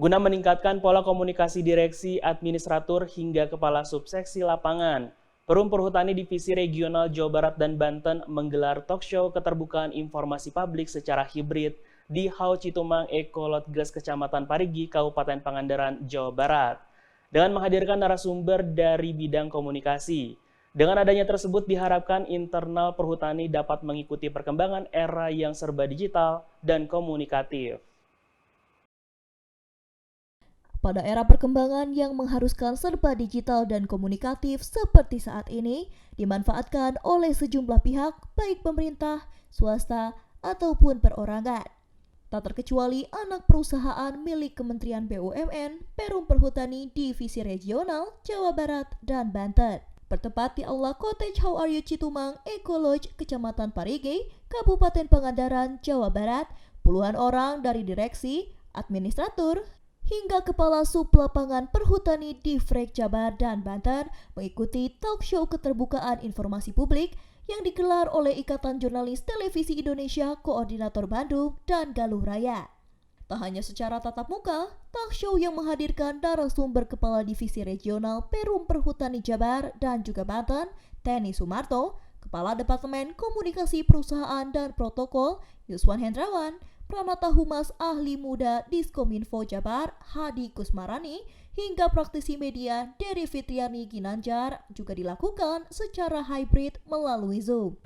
Guna meningkatkan pola komunikasi direksi, administratur, hingga kepala subseksi lapangan, Perum Perhutani Divisi Regional Jawa Barat dan Banten menggelar talk show keterbukaan informasi publik secara hibrid di Hau Citumang Ekolotges Kecamatan Parigi, Kabupaten Pangandaran, Jawa Barat, dengan menghadirkan narasumber dari bidang komunikasi. Dengan adanya tersebut diharapkan internal perhutani dapat mengikuti perkembangan era yang serba digital dan komunikatif. Pada era perkembangan yang mengharuskan serba digital dan komunikatif seperti saat ini, dimanfaatkan oleh sejumlah pihak, baik pemerintah, swasta, ataupun perorangan. Tak terkecuali anak perusahaan milik Kementerian BUMN, Perum Perhutani Divisi Regional, Jawa Barat, dan Banten. Bertempat di Aula Cottage How Are You Citumang Ekolodge, Kecamatan Parigi, Kabupaten Pangandaran, Jawa Barat, puluhan orang dari direksi, administratur, hingga kepala sub lapangan perhutani di Frek Jabar dan Banten mengikuti talk show keterbukaan informasi publik yang digelar oleh Ikatan Jurnalis Televisi Indonesia Koordinator Bandung dan Galuh Raya. Tak hanya secara tatap muka, talk show yang menghadirkan narasumber Kepala Divisi Regional Perum Perhutani Jabar dan juga Banten, Teni Sumarto, Kepala Departemen Komunikasi Perusahaan dan Protokol, Yuswan Hendrawan, Pranata Humas Ahli Muda Diskominfo Jabar, Hadi Kusmarani, hingga praktisi media Dery Fitriani Ginanjar juga dilakukan secara hybrid melalui Zoom.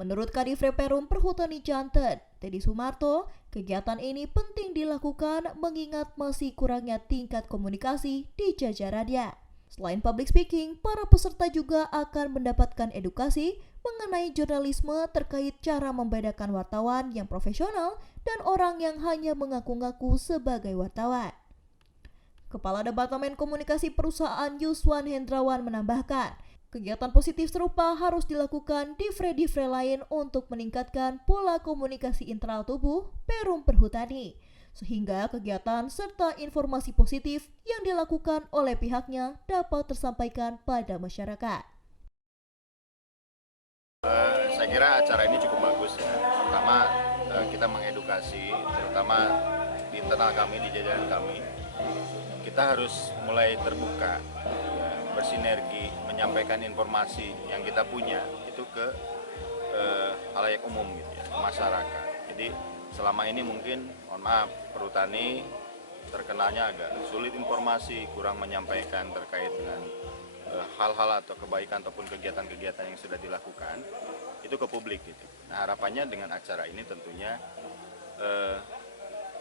Menurut Kadifre Perum Perhutani Janten, Teddy Sumarto, kegiatan ini penting dilakukan mengingat masih kurangnya tingkat komunikasi di jajarannya. Selain public speaking, para peserta juga akan mendapatkan edukasi mengenai jurnalisme terkait cara membedakan wartawan yang profesional dan orang yang hanya mengaku-ngaku sebagai wartawan. Kepala Departemen Komunikasi Perusahaan Yuswan Hendrawan menambahkan, kegiatan positif serupa harus dilakukan di divre lain untuk meningkatkan pola komunikasi internal tubuh Perum Perhutani, sehingga kegiatan serta informasi positif yang dilakukan oleh pihaknya dapat tersampaikan pada masyarakat. Saya kira acara ini cukup bagus ya. Pertama kita mengedukasi, terutama di internal kami, di jajaran kami. Kita harus mulai terbuka, ya, bersinergi, menyampaikan informasi yang kita punya itu ke halayak umum gitu ya, ke masyarakat. Jadi selama ini mungkin, mohon maaf, perhutani terkenalnya agak sulit informasi, kurang menyampaikan terkait dengan hal-hal atau kebaikan ataupun kegiatan-kegiatan yang sudah dilakukan itu ke publik gitu. Nah, harapannya dengan acara ini tentunya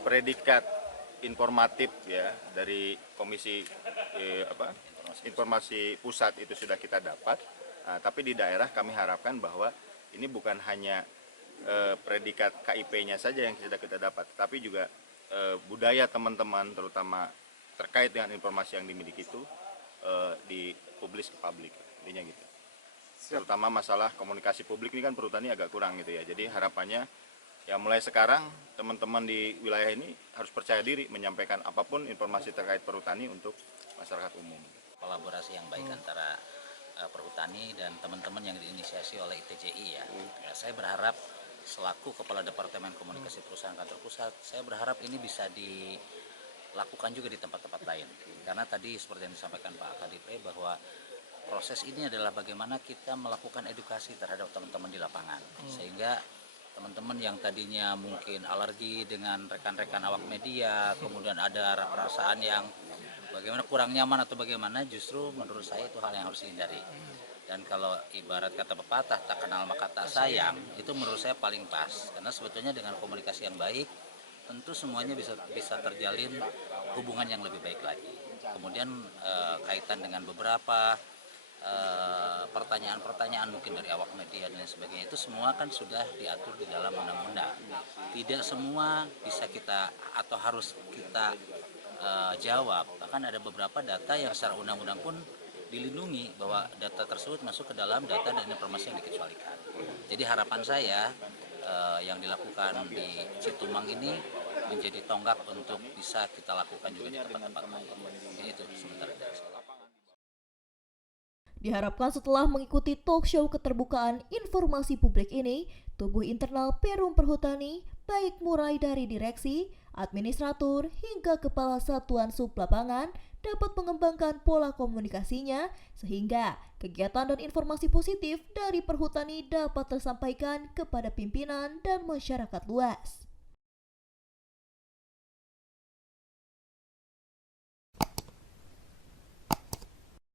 predikat informatif ya dari Komisi Informasi Pusat itu sudah kita dapat, tapi di daerah kami harapkan bahwa ini bukan hanya predikat KIP-nya saja yang sudah kita dapat, tapi juga budaya teman-teman terutama terkait dengan informasi yang dimiliki itu dipublis ke publik, intinya gitu. Terutama masalah komunikasi publik ini kan perhutani agak kurang gitu ya. Jadi harapannya ya mulai sekarang teman-teman di wilayah ini harus percaya diri menyampaikan apapun informasi terkait perhutani untuk masyarakat umum. Kolaborasi yang baik antara perhutani dan teman-teman yang diinisiasi oleh ITJI ya. Saya berharap selaku Kepala Departemen Komunikasi Perusahaan Kantor Pusat, saya berharap ini bisa dilakukan juga di tempat-tempat lain. Karena tadi seperti yang disampaikan Pak Kadifre bahwa proses ini adalah bagaimana kita melakukan edukasi terhadap teman-teman di lapangan. Sehingga teman-teman yang tadinya mungkin alergi dengan rekan-rekan awak media, kemudian ada perasaan yang bagaimana kurang nyaman atau bagaimana, justru menurut saya itu hal yang harus dihindari. Dan kalau ibarat kata pepatah, tak kenal maka tak sayang, itu menurut saya paling pas. Karena sebetulnya dengan komunikasi yang baik, tentu semuanya bisa terjalin hubungan yang lebih baik lagi. Kemudian kaitan dengan beberapa pertanyaan-pertanyaan mungkin dari awak media dan sebagainya, itu semua kan sudah diatur di dalam undang-undang. Tidak semua bisa kita atau harus kita jawab. Bahkan ada beberapa data yang secara undang-undang pun dilindungi bahwa data tersebut masuk ke dalam data dan informasi yang dikecualikan. Jadi harapan saya yang dilakukan di Citumang ini menjadi tonggak untuk bisa kita lakukan juga di tempat-tempat lain. Itu sebentar dari saya. Diharapkan setelah mengikuti talk show keterbukaan informasi publik ini, tubuh internal Perum Perhutani, baik mulai dari direksi, administratur, hingga kepala satuan sub lapangan dapat mengembangkan pola komunikasinya sehingga kegiatan dan informasi positif dari Perhutani dapat tersampaikan kepada pimpinan dan masyarakat luas.